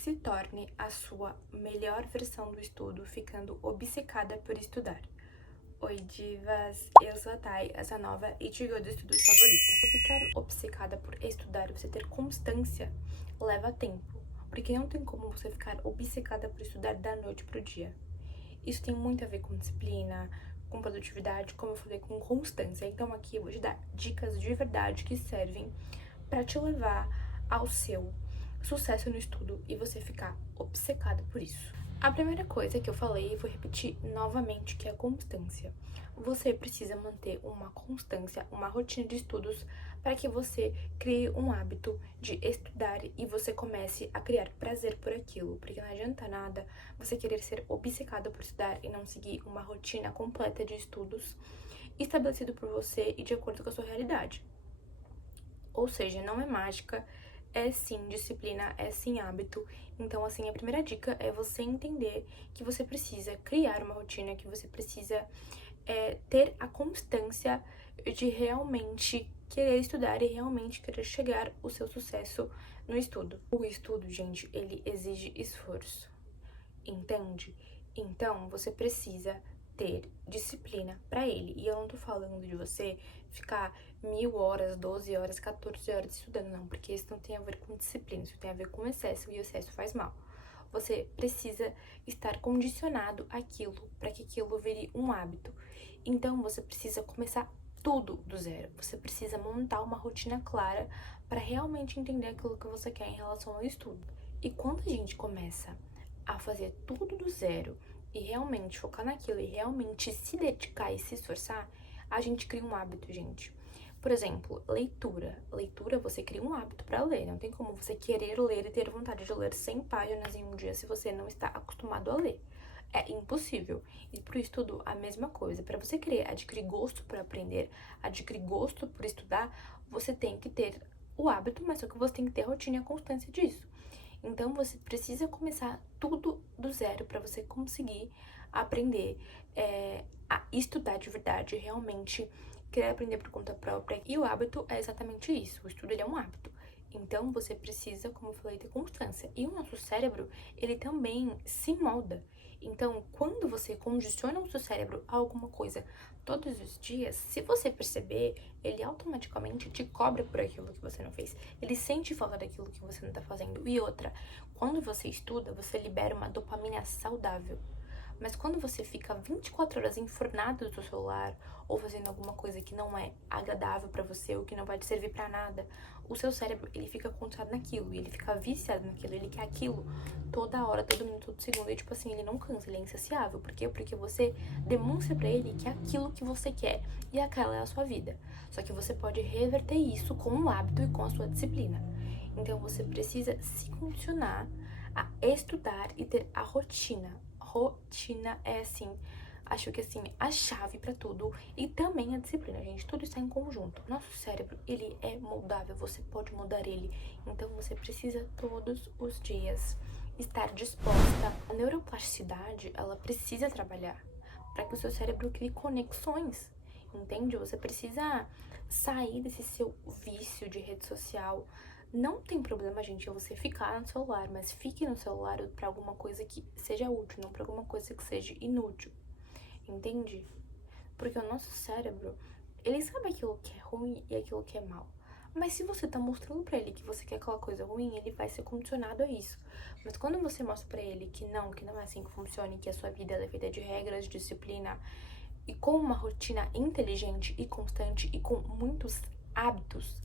Se torne a sua melhor versão do estudo, ficando obcecada por estudar. Oi, divas! Eu sou a Thay, essa nova Ichigo dos estudos favorita. Ficar obcecada por estudar, você ter constância, leva tempo. Porque não tem como você ficar obcecada por estudar da noite pro dia. Isso tem muito a ver com disciplina, com produtividade, como eu falei, com constância. Então aqui eu vou te dar dicas de verdade que servem para te levar ao seu sucesso no estudo e você ficar obcecada por isso. A primeira coisa que eu falei, e vou repetir novamente, que é a constância. Você precisa manter uma constância, uma rotina de estudos para que você crie um hábito de estudar e você comece a criar prazer por aquilo, porque não adianta nada você querer ser obcecado por estudar e não seguir uma rotina completa de estudos estabelecido por você e de acordo com a sua realidade. Ou seja, não é mágica, é sim disciplina, é sim hábito. Então, assim, a primeira dica é você entender que você precisa criar uma rotina, que você precisa ter a constância de realmente querer estudar e realmente querer chegar ao seu sucesso no estudo. O estudo, gente, ele exige esforço, entende? Então, você precisa ter disciplina pra ele. E eu não tô falando de você ficar 1.000 horas, 12 horas, 14 horas estudando, não, porque isso não tem a ver com disciplina, isso tem a ver com excesso, e o excesso faz mal. Você precisa estar condicionado àquilo, para que aquilo vire um hábito. Então, você precisa começar tudo do zero. Você precisa montar uma rotina clara para realmente entender aquilo que você quer em relação ao estudo. E quando a gente começa a fazer tudo do zero e realmente focar naquilo e realmente se dedicar e se esforçar, a gente cria um hábito, gente. Por exemplo, leitura. Leitura, você cria um hábito para ler. Não tem como você querer ler e ter vontade de ler 100 páginas em um dia se você não está acostumado a ler. É impossível. E pro estudo, a mesma coisa. Para você querer adquirir gosto por aprender, adquirir gosto por estudar, você tem que ter o hábito, mas só que você tem que ter a rotina e a constância disso. Então, você precisa começar tudo do zero para você conseguir aprender a estudar de verdade, realmente querer aprender por conta própria. E o hábito é exatamente isso. O estudo, ele é um hábito. Então, você precisa, como eu falei, ter constância. E o nosso cérebro, ele também se molda. Então, quando você condiciona o seu cérebro a alguma coisa todos os dias, se você perceber, ele automaticamente te cobra por aquilo que você não fez. Ele sente falta daquilo que você não tá fazendo. E outra, quando você estuda, você libera uma dopamina saudável. Mas quando você fica 24 horas enfurnado no seu celular ou fazendo alguma coisa que não é agradável pra você ou que não vai te servir pra nada, o seu cérebro, ele fica concentrado naquilo, e ele fica viciado naquilo, ele quer aquilo toda hora, todo minuto, todo segundo, e tipo assim, ele não cansa, ele é insaciável. Por quê? Porque você demonstra pra ele que é aquilo que você quer e aquela é a sua vida. Só que você pode reverter isso com o hábito e com a sua disciplina. Então você precisa se condicionar a estudar e ter a rotina. Rotina é assim, acho que assim, a chave pra tudo. E também a disciplina, gente. Tudo está em conjunto. Nosso cérebro, ele é moldável, você pode mudar ele. Então você precisa todos os dias estar disposta. A neuroplasticidade, ela precisa trabalhar para que o seu cérebro crie conexões, entende? Você precisa sair desse seu vício de rede social. Não tem problema, gente, você ficar no celular, mas fique no celular para alguma coisa que seja útil, não para alguma coisa que seja inútil, entende? Porque o nosso cérebro, ele sabe aquilo que é ruim e aquilo que é mal. Mas se você tá mostrando pra ele que você quer aquela coisa ruim, ele vai ser condicionado a isso. Mas quando você mostra pra ele que não é assim que funciona, e que a sua vida é feita de regras, de disciplina, e com uma rotina inteligente e constante e com muitos hábitos,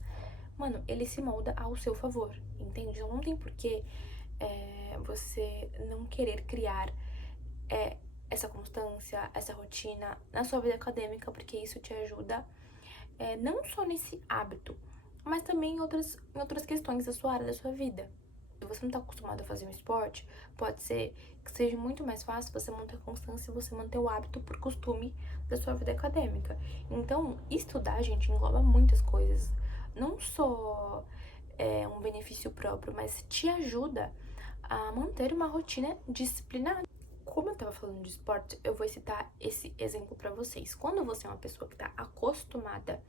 mano, ele se molda ao seu favor, entende? Então não tem porquê você não querer criar essa constância, essa rotina na sua vida acadêmica, porque isso te ajuda não só nesse hábito, mas também em outras questões da sua área, da sua vida. Se você não tá acostumado a fazer um esporte, pode ser que seja muito mais fácil você manter a constância e você manter o hábito por costume da sua vida acadêmica. Então, estudar, gente, engloba muitas coisas. Não só um benefício próprio, mas te ajuda a manter uma rotina disciplinada. Como eu tava falando de esporte, eu vou citar esse exemplo pra vocês. Quando você é uma pessoa que tá acostumada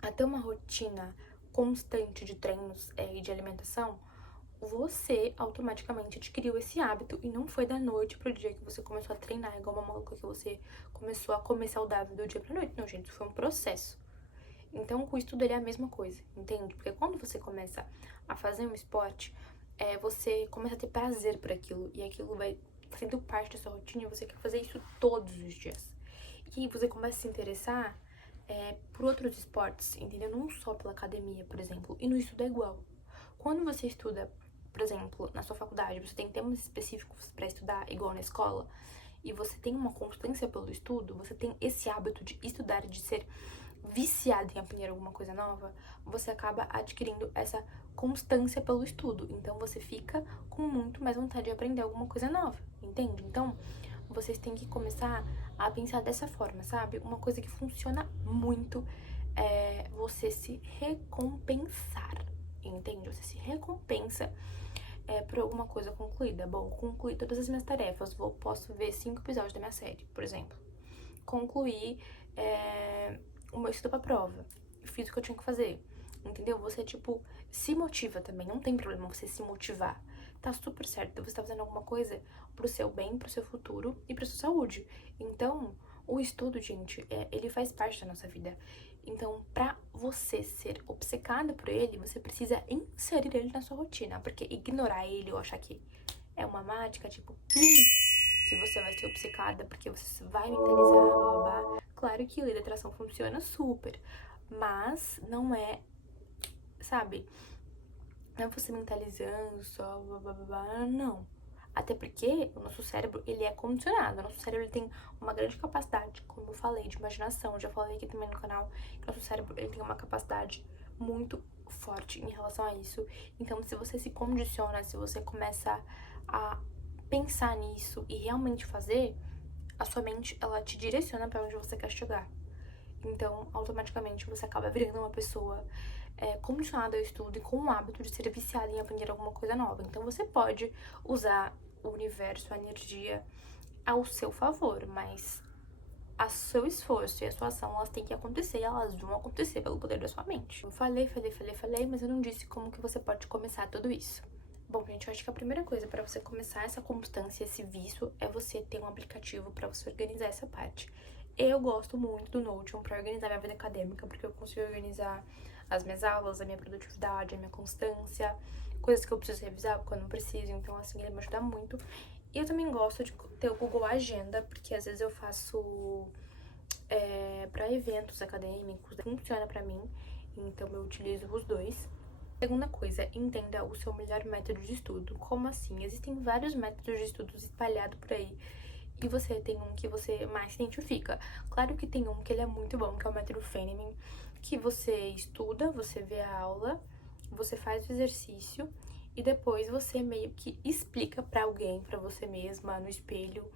a ter uma rotina constante de treinos e de alimentação, você automaticamente adquiriu esse hábito e não foi da noite pro dia que você começou a treinar, igual uma maluca que você começou a comer saudável do dia pra noite. Não, gente, isso foi um processo. Então, com o estudo ele é a mesma coisa, entende? Porque quando você começa a fazer um esporte, você começa a ter prazer por aquilo e aquilo vai sendo parte da sua rotina e você quer fazer isso todos os dias. E aí você começa a se interessar por outros esportes, entendeu? Não só pela academia, por exemplo. E no estudo é igual. Quando você estuda, por exemplo, na sua faculdade, você tem temas específicos para estudar, igual na escola, e você tem uma constância pelo estudo, você tem esse hábito de estudar, de ser viciado em aprender alguma coisa nova, você acaba adquirindo essa constância pelo estudo. Então você fica com muito mais vontade de aprender alguma coisa nova, entende? Então vocês têm que começar a pensar dessa forma, sabe? Uma coisa que funciona muito é você se recompensar, entende? Você se recompensa por alguma coisa concluída. Bom, concluí todas as minhas tarefas, posso ver 5 episódios da minha série, por exemplo. Concluí o meu estudo pra prova, fiz o que eu tinha que fazer, entendeu? Você, tipo, se motiva também, não tem problema você se motivar. Tá super certo, você tá fazendo alguma coisa pro seu bem, pro seu futuro e pra sua saúde. Então, o estudo, gente, ele faz parte da nossa vida. Então, pra você ser obcecada por ele, você precisa inserir ele na sua rotina. Porque ignorar ele ou achar que é uma mágica, tipo, se você vai ser obcecada porque você vai mentalizar, blá, blá, blá. Claro que lei da atração funciona super, mas não é, sabe? Não é você mentalizando só, blá, blá, blá, blá, não. Até porque o nosso cérebro, ele é condicionado. O nosso cérebro, ele tem uma grande capacidade, como eu falei, de imaginação. Eu já falei aqui também no canal que o nosso cérebro, ele tem uma capacidade muito forte em relação a isso. Então, se você se condiciona, se você começa a pensar nisso e realmente fazer, a sua mente, ela te direciona pra onde você quer chegar. Então, automaticamente, você acaba virando uma pessoa condicionada ao estudo e com o hábito de ser viciada em aprender alguma coisa nova. Então, você pode usar o universo, a energia ao seu favor, mas o seu esforço e a sua ação, elas têm que acontecer e elas vão acontecer pelo poder da sua mente. Eu falei, mas eu não disse como que você pode começar tudo isso. Bom, gente, eu acho que a primeira coisa para você começar essa constância, esse vício, é você ter um aplicativo para você organizar essa parte. Eu gosto muito do Notion para organizar minha vida acadêmica, porque eu consigo organizar as minhas aulas, a minha produtividade, a minha constância, coisas que eu preciso revisar quando não preciso, então assim, ele me ajuda muito. E eu também gosto de ter o Google Agenda, porque às vezes eu faço para eventos acadêmicos, funciona para mim, então eu utilizo os dois. Segunda coisa, entenda o seu melhor método de estudo. Como assim? Existem vários métodos de estudos espalhados por aí. E você tem um que você mais se identifica. Claro que tem um que ele é muito bom, que é o método Feynman, que você estuda, você vê a aula, você faz o exercício e depois você meio que explica pra alguém, pra você mesma, no espelho.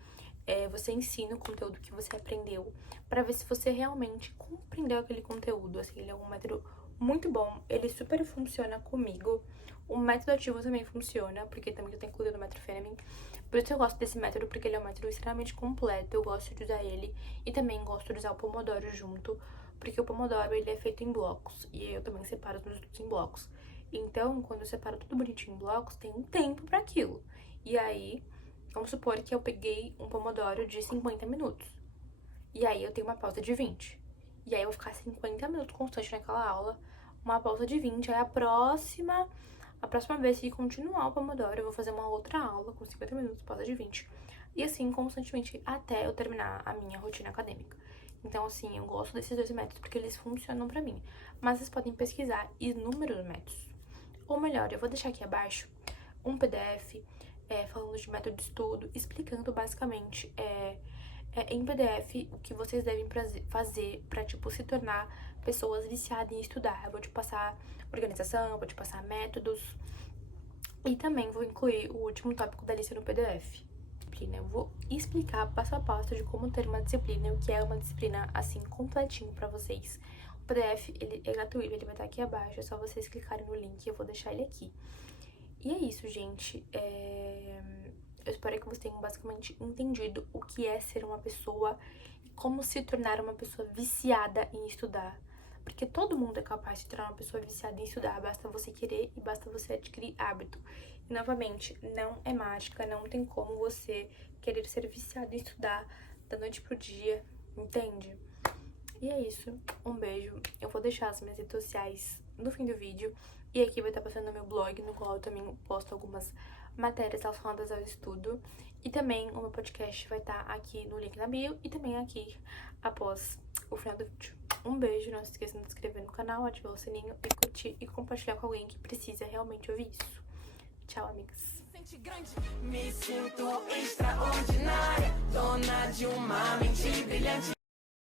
Você ensina o conteúdo que você aprendeu pra ver se você realmente compreendeu aquele conteúdo. Assim, ele é um método muito bom, ele super funciona comigo. O método ativo também funciona, porque também eu tenho incluído o método Feynman. Por isso eu gosto desse método, porque ele é um método extremamente completo, eu gosto de usar ele. E também gosto de usar o Pomodoro junto, porque o Pomodoro, ele é feito em blocos. E eu também separo os meus estudos em blocos. Então, quando eu separo tudo bonitinho em blocos, tem um tempo pra aquilo. E aí, vamos supor que eu peguei um Pomodoro de 50 minutos. E aí eu tenho uma pausa de 20. E aí eu vou ficar 50 minutos constante naquela aula, uma pausa de 20. Aí a próxima vez que continuar o Pomodoro, eu vou fazer uma outra aula com 50 minutos, pausa de 20. E assim, constantemente, até eu terminar a minha rotina acadêmica. Então, assim, eu gosto desses dois métodos porque eles funcionam pra mim. Mas vocês podem pesquisar inúmeros métodos. Ou melhor, eu vou deixar aqui abaixo um PDF falando de método de estudo, explicando basicamente em PDF o que vocês devem fazer pra, tipo, se tornar pessoas viciadas em estudar. Eu vou te passar organização, vou te passar métodos e também vou incluir o último tópico da lista no PDF. Eu vou explicar passo a passo de como ter uma disciplina e o que é uma disciplina, assim, completinho pra vocês. O PDF, ele é gratuito, ele vai estar aqui abaixo, é só vocês clicarem no link, eu vou deixar ele aqui. E é isso, gente. Eu espero que vocês tenham basicamente entendido o que é ser uma pessoa e como se tornar uma pessoa viciada em estudar. Porque todo mundo é capaz de se tornar uma pessoa viciada em estudar, basta você querer e basta você adquirir hábito. E, novamente, não é mágica, não tem como você querer ser viciado em estudar da noite pro dia, entende? E é isso, um beijo. Eu vou deixar as minhas redes sociais no fim do vídeo. E aqui vai estar passando o meu blog, no qual eu também posto algumas matérias relacionadas ao estudo. E também o meu podcast vai estar aqui no link na bio e também aqui após o final do vídeo. Um beijo, não se esqueçam de se inscrever no canal, ativar o sininho e curtir e compartilhar com alguém que precisa realmente ouvir isso. Tchau, amigas. Me sinto extraordinária, dona de uma mente brilhante.